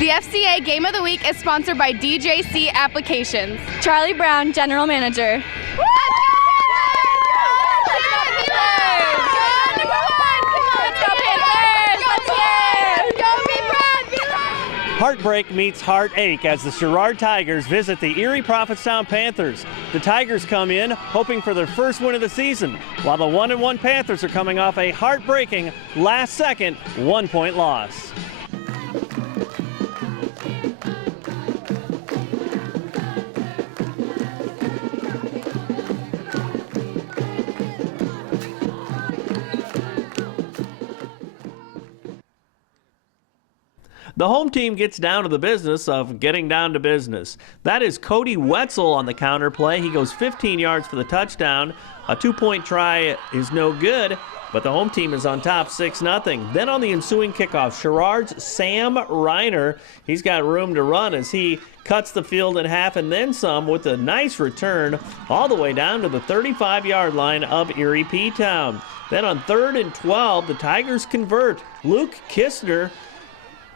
The FCA Game of the Week is sponsored by DJC Applications. Charlie Brown, General Manager. Heartbreak meets heartache as the Sherrard Tigers visit the Erie-Prophetstown Panthers. The Tigers come in hoping for their first win of the season, while the 1-1 Panthers are coming off a heartbreaking last-second 1-point loss. The home team gets down to the business of getting down to business. That is Cody Wetzel on the counter play. He goes 15 yards for the touchdown. A 2-point try is no good, but the home team is on top 6-0. Then on the ensuing kickoff, Sherrard's Sam Reiner, he's got room to run as he cuts the field in half and then some with a nice return all the way down to the 35-yard line of Erie-P-Town. Then on 3rd and 12, the Tigers convert. Luke Kistner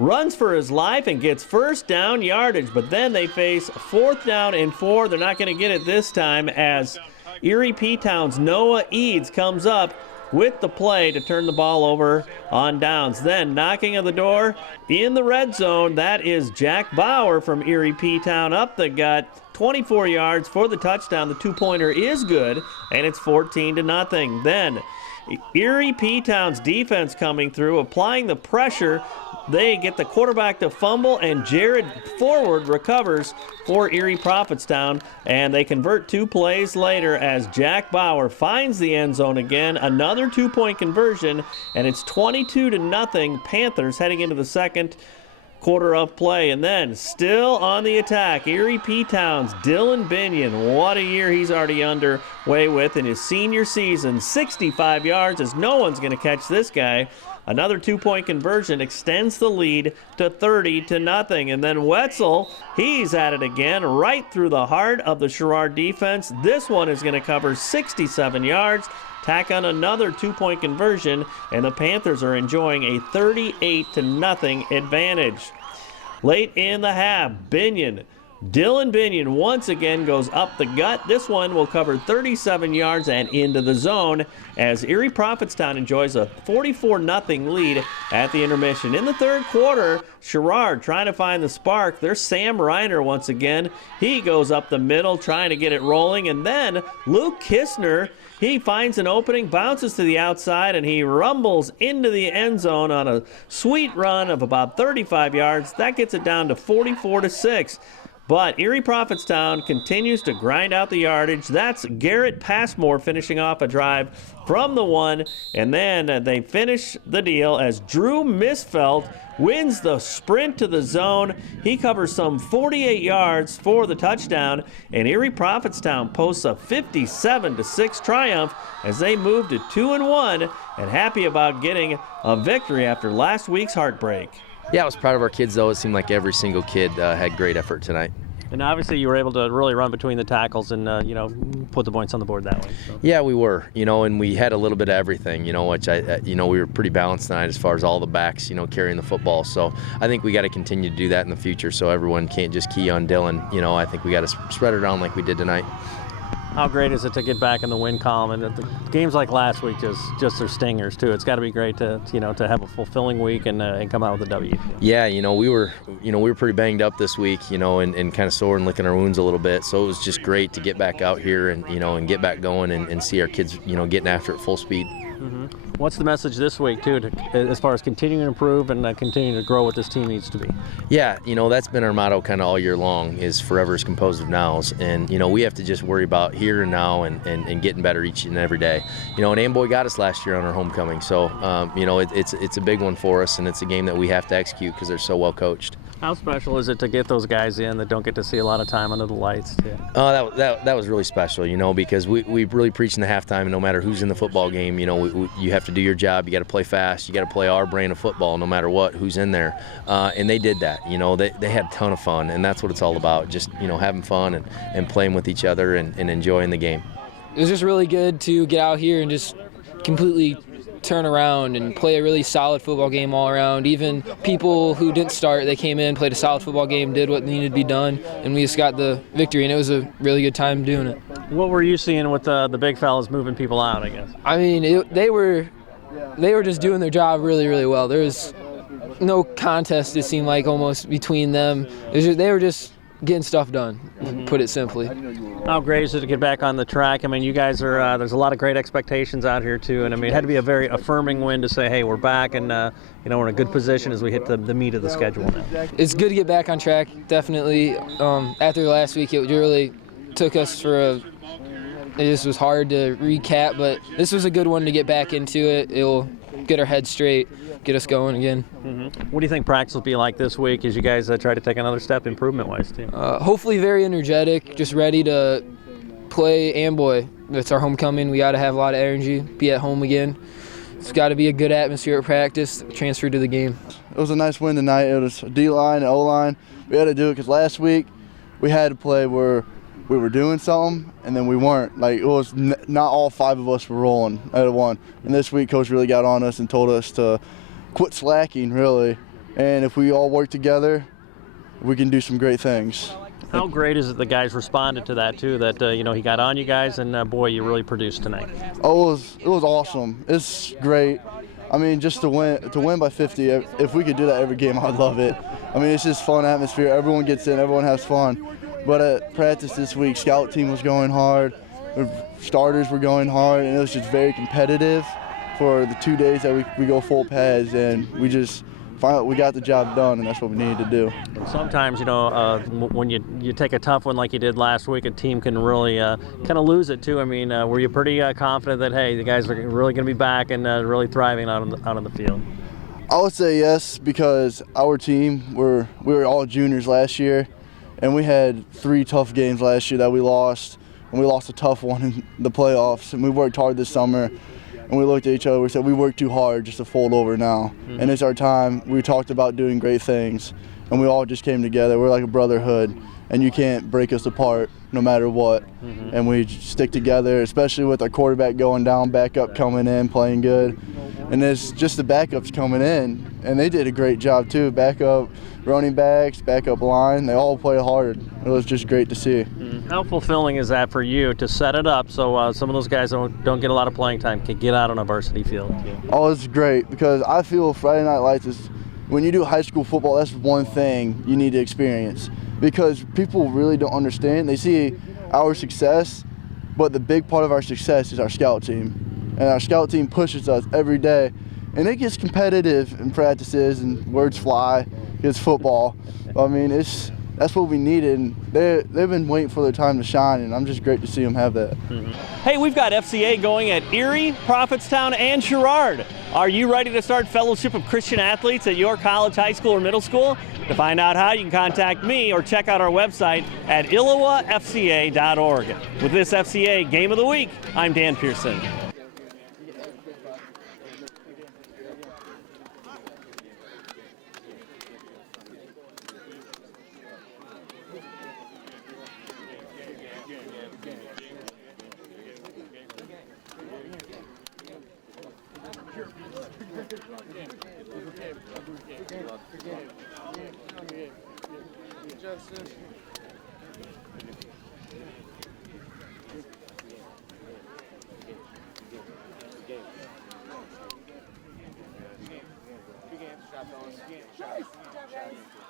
runs for his life and gets first down yardage, but then they face 4th down and 4. They're not going to get it this time as Erie-P-Town's Noah Eads comes up with the play to turn the ball over on downs. Then knocking on the door in the red zone, that is Jack Bauer from Erie-P-Town up the gut. 24 yards for the touchdown. The 2-pointer is good, and it's 14-0. Then Erie-P-Town's defense coming through, applying the pressure. They get the quarterback to fumble, and Jared Forward recovers for Erie-Prophetstown, and they convert 2 plays later as Jack Bauer finds the end zone again. Another 2-point conversion, and it's 22-0 Panthers heading into the second quarter of play. And then still on the attack, Erie-P-Town's Dylan Binion. What a year he's already underway with in his senior season. 65 yards as no one's going to catch this guy. Another 2-point conversion extends the lead to 30-0. And then Wetzel, he's at it again, right through the heart of the Sherrard defense. This one is going to cover 67 yards. Tack on another 2-point conversion, and the Panthers are enjoying a 38-0 advantage. Late in the half, Dylan Binion once again goes up the gut. This one will cover 37 yards and into the zone as Erie-Prophetstown enjoys a 44-0 lead at the intermission. In the third quarter, Sherrard trying to find the spark. There's Sam Reiner once again. He goes up the middle trying to get it rolling, and then Luke Kistner, he finds an opening, bounces to the outside, and he rumbles into the end zone on a sweet run of about 35 yards. That gets it down to 44-6. But Erie-Prophetstown continues to grind out the yardage. That's Garrett Passmore finishing off a drive from the 1. And then they finish the deal as Drew Misfeld wins the sprint to the zone. He covers some 48 yards for the touchdown. And Erie-Prophetstown posts a 57-6 triumph as they move to 2-1 and happy about getting a victory after last week's heartbreak. Yeah, I was proud of our kids, though. It seemed like every single kid had great effort tonight. And obviously you were able to really run between the tackles and, put the points on the board that way. So. Yeah, we were, and we had a little bit of everything, which we were pretty balanced tonight as far as all the backs, carrying the football. So I think we got to continue to do that in the future so everyone can't just key on Dylan. I think we got to spread it around like we did tonight. How great is it to get back in the win column, and the games like last week just are stingers too. It's got to be great to to have a fulfilling week and come out with a W. Yeah, we were pretty banged up this week, and kind of sore and licking our wounds a little bit. So it was just great to get back out here and and get back going and see our kids getting after it full speed. Mm-hmm. What's the message this week too, as far as continuing to improve and continuing to grow what this team needs to be? Yeah, that's been our motto kind of all year long, is forever is composed of nows, and we have to just worry about here and now and getting better each and every day. And Amboy got us last year on our homecoming, so it's a big one for us, and it's a game that we have to execute because they're so well coached. How special is it to get those guys in that don't get to see a lot of time under the lights? Oh, that was really special, because we really preach in the halftime, no matter who's in the football game, you have to do your job. You got to play fast. You got to play our brand of football no matter who's in there. And they did that. They had a ton of fun, and that's what it's all about, just having fun and playing with each other and enjoying the game. It was just really good to get out here and just completely turn around and play a really solid football game all around. Even people who didn't start, they came in, played a solid football game, did what needed to be done, and we just got the victory, and it was a really good time doing it. What were you seeing with the big fellas moving people out, I guess? I mean, they were just doing their job really, really well. There was no contest, it seemed like, almost between them. They were just getting stuff done, put it simply. How great is it to get back on the track? I mean, you guys are, there's a lot of great expectations out here, too. And, I mean, it had to be a very affirming win to say, hey, we're back and, we're in a good position as we hit the meat of the schedule now. It's good to get back on track, definitely. After last week, it really took us for it just was hard to recap, but this was a good one to get back into it. It'll get our heads straight, get us going again. What do you think practice will be like this week as you guys try to take another step improvement-wise, too? Hopefully very energetic, just ready to play Amboy. It's our homecoming. We got to have a lot of energy, be at home again. It's got to be a good atmosphere at practice, transfer to the game. It was a nice win tonight. It was D-line and O-line. We had to do it because last week we had to play where we were doing something and then we weren't. Like, it was not all 5 of us were rolling at one. And this week, Coach really got on us and told us to quit slacking, really. And if we all work together, we can do some great things. How great is it the guys responded to that, too, that, he got on you guys and, boy, you really produced tonight? Oh, it was awesome. It's great. I mean, just to win by 50, if we could do that every game, I'd love it. I mean, it's just fun atmosphere. Everyone gets in, everyone has fun. But at practice this week, scout team was going hard, starters were going hard, and it was just very competitive for the 2 days that we go full pads, and we got the job done, and that's what we needed to do. Sometimes, when you take a tough one like you did last week, a team can really kind of lose it too. I mean, were you pretty confident that, hey, the guys are really going to be back and really thriving out on the field? I would say yes, because our team, we were all juniors last year, and we had 3 tough games last year that we lost, and we lost a tough one in the playoffs, and we worked hard this summer. And we looked at each other, we said, we worked too hard just to fold over now. And it's our time. We talked about doing great things, and we all just came together. We're like a brotherhood, and you can't break us apart no matter what. And we stick together, especially with our quarterback going down, backup coming in, playing good. And it's just the backups coming in, and they did a great job too. Backup running backs, backup line, they all play hard. It was just great to see. How fulfilling is that for you to set it up so some of those guys don't get a lot of playing time, can get out on a varsity field? Oh, it's great, because I feel Friday Night Lights is, when you do high school football, that's one thing you need to experience, because people really don't understand. They see our success, but the big part of our success is our scout team. And our scout team pushes us every day. And it gets competitive in practices, and words fly. It's football. I mean, that's what we needed, and they've been waiting for their time to shine, and I'm just great to see them have that. Hey, we've got FCA going at Erie-Prophetstown, and Sherrard. Are you ready to start Fellowship of Christian Athletes at your college, high school, or middle school? To find out how, you can contact me or check out our website at illowafca.org. With this FCA Game of the Week, I'm Dan Pearson. Two games, shot on.